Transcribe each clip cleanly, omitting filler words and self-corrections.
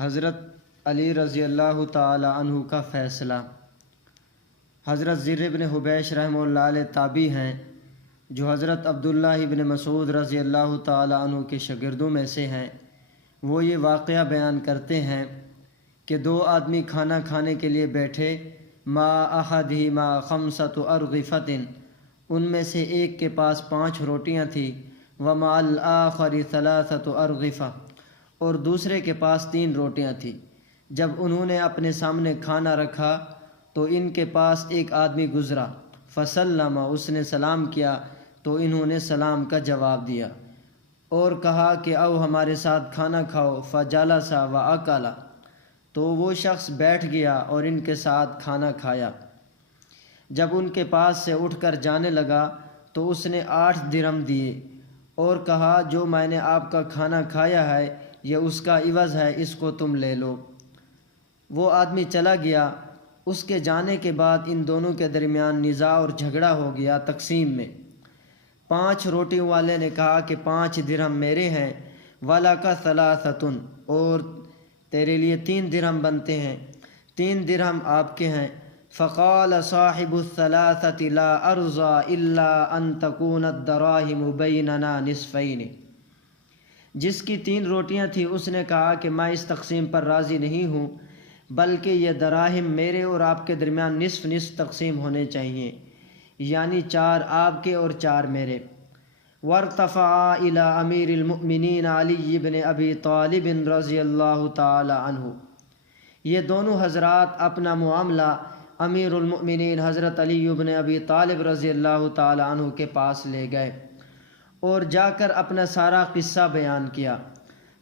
حضرت علی رضی اللہ تعالی عنہ کا فیصلہ۔ حضرت زر بن حبیش رحمہ اللہ علیہ تابعی ہیں جو حضرت عبداللہ بن مسعود رضی اللہ تعالی عنہ کے شاگردوں میں سے ہیں۔ وہ یہ واقعہ بیان کرتے ہیں کہ دو آدمی کھانا کھانے کے لیے بیٹھے، ما احدہما خمسۃ ارغفۃ، ان میں سے ایک کے پاس 5 روٹیاں تھیں، ومع الآخر ثلاثۃ ارغفہ، اور دوسرے کے پاس 3 روٹیاں تھیں۔ جب انہوں نے اپنے سامنے کھانا رکھا تو ان کے پاس ایک آدمی گزرا، فسلم، اس نے سلام کیا تو انہوں نے سلام کا جواب دیا اور کہا کہ او ہمارے ساتھ کھانا کھاؤ، فجلس واکل، تو وہ شخص بیٹھ گیا اور ان کے ساتھ کھانا کھایا۔ جب ان کے پاس سے اٹھ کر جانے لگا تو اس نے 8 درہم دیے اور کہا جو میں نے آپ کا کھانا کھایا ہے یہ اس کا عوض ہے، اس کو تم لے لو۔ وہ آدمی چلا گیا۔ اس کے جانے کے بعد ان دونوں کے درمیان نزاع اور جھگڑا ہو گیا تقسیم میں۔ 5 روٹیوں والے نے کہا کہ 5 درہم میرے ہیں، وَلَكَ ثَلَاثَةٌ، اور تیرے لیے 3 درہم بنتے ہیں، 3 درہم آپ کے ہیں۔ فقال صاحب الثلاثة لا ارضى الا ان تكون الدراھم بیننا نصفین، جس کی 3 روٹیاں تھیں اس نے کہا کہ میں اس تقسیم پر راضی نہیں ہوں، بلکہ یہ دراھم میرے اور آپ کے درمیان نصف نصف تقسیم ہونے چاہیے، یعنی 4 آپ کے اور 4 میرے۔ وارتفع الى امیر المؤمنین علی بن ابی طالب رضی اللہ تعالی عنہ، یہ دونوں حضرات اپنا معاملہ امیر المؤمنین حضرت علی بن ابی طالب رضی اللہ تعالی عنہ کے پاس لے گئے اور جا کر اپنا سارا قصہ بیان کیا۔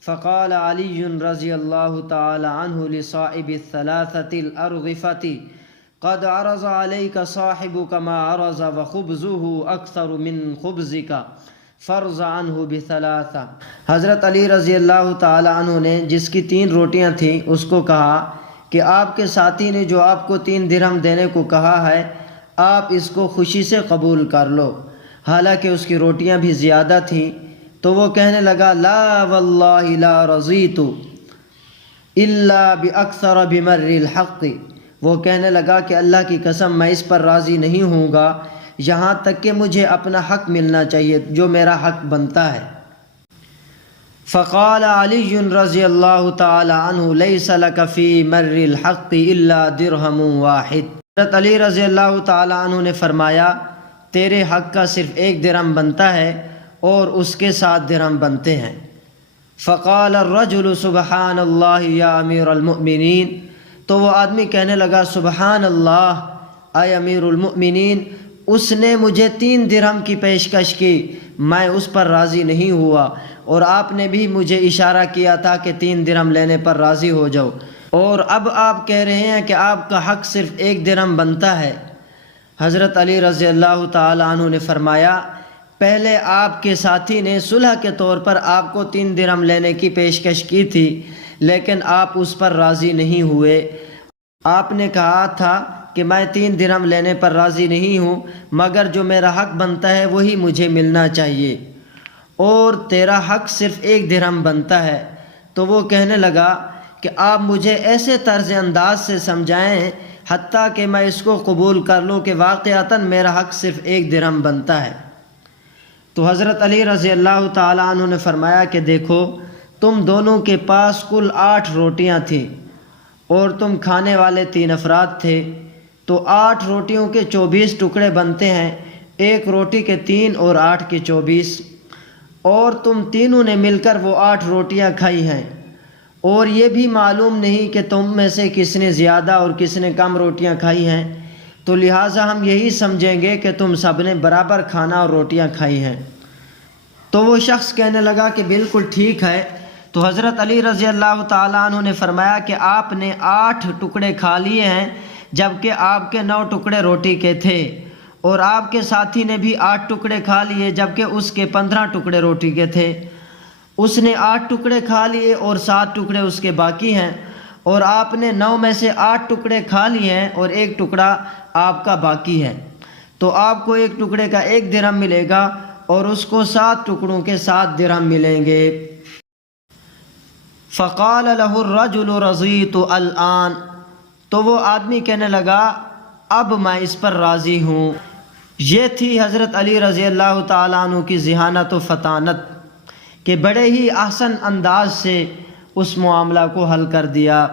فقال علی رضی اللہ تعالی عنہ لصاحب الثلاثة الارغفة قد عرض عليك صاحبك ما عرض وخبزه اکثر من خبزك فرض عنه بثلاثة۔ حضرت علی رضی اللہ تعالی عنہ نے جس کی 3 روٹیاں تھیں اس کو کہا کہ آپ کے ساتھی نے جو آپ کو 3 درہم دینے کو کہا ہے آپ اس کو خوشی سے قبول کر لو، حالانکہ اس کی روٹیاں بھی زیادہ تھیں۔ تو وہ کہنے لگا لا واللہ لا رضیت الا باکثر بمر الحق، وہ کہنے لگا کہ اللہ کی قسم میں اس پر راضی نہیں ہوں گا یہاں تک کہ مجھے اپنا حق ملنا چاہیے جو میرا حق بنتا ہے۔ فقال علی رضی اللہ تعالی عنہ لیس لک فی مر الحق الا درہم واحد، حضرت علی رضی اللہ تعالی عنہ نے فرمایا تیرے حق کا صرف 1 درہم بنتا ہے اور اس کے 7 درہم بنتے ہیں۔ فقال الرجل سبحان اللہ یا امیر المؤمنین، تو وہ آدمی کہنے لگا سبحان اللہ اے امیر المؤمنین، اس نے مجھے 3 درہم کی پیشکش کی، میں اس پر راضی نہیں ہوا، اور آپ نے بھی مجھے اشارہ کیا تھا کہ 3 درہم لینے پر راضی ہو جاؤ، اور اب آپ کہہ رہے ہیں کہ آپ کا حق صرف 1 درہم بنتا ہے۔ حضرت علی رضی اللہ تعالی عنہ نے فرمایا پہلے آپ کے ساتھی نے صلح کے طور پر آپ کو 3 درہم لینے کی پیشکش کی تھی لیکن آپ اس پر راضی نہیں ہوئے۔ آپ نے کہا تھا کہ میں 3 درہم لینے پر راضی نہیں ہوں مگر جو میرا حق بنتا ہے وہی مجھے ملنا چاہیے، اور تیرا حق صرف 1 درہم بنتا ہے۔ تو وہ کہنے لگا کہ آپ مجھے ایسے طرز انداز سے سمجھائیں حتیٰ کہ میں اس کو قبول کر لوں کہ واقعتاً میرا حق صرف 1 درہم بنتا ہے۔ تو حضرت علی رضی اللہ تعالی عنہ نے فرمایا کہ دیکھو تم دونوں کے پاس کل 8 روٹیاں تھیں اور تم کھانے والے 3 افراد تھے، تو 8 روٹیوں کے 24 ٹکڑے بنتے ہیں، 1 روٹی کے 3 اور 8 کے 24، اور تم تینوں نے مل کر وہ 8 روٹیاں کھائی ہیں، اور یہ بھی معلوم نہیں کہ تم میں سے کس نے زیادہ اور کس نے کم روٹیاں کھائی ہیں، تو لہٰذا ہم یہی سمجھیں گے کہ تم سب نے برابر کھانا اور روٹیاں کھائی ہیں۔ تو وہ شخص کہنے لگا کہ بالکل ٹھیک ہے۔ تو حضرت علی رضی اللہ تعالیٰ عنہ نے فرمایا کہ آپ نے 8 ٹکڑے کھا لیے ہیں جبکہ آپ کے 9 ٹکڑے روٹی کے تھے، اور آپ کے ساتھی نے بھی 8 ٹکڑے کھا لیے جبکہ اس کے 15 ٹکڑے روٹی کے تھے۔ اس نے 8 ٹکڑے کھا لیے اور 7 ٹکڑے اس کے باقی ہیں، اور آپ نے 9 میں سے 8 ٹکڑے کھا لیے ہیں اور 1 ٹکڑا آپ کا باقی ہے، تو آپ کو 1 ٹکڑے کا 1 درہم ملے گا اور اس کو 7 ٹکڑوں کے 7 درہم ملیں گے۔ فقال له الرجل رضیت الآن، تو وہ آدمی کہنے لگا اب میں اس پر راضی ہوں۔ یہ تھی حضرت علی رضی اللہ تعالیٰ عنہ کی ذہانت و فطانت کہ بڑے ہی احسن انداز سے اس معاملہ کو حل کر دیا۔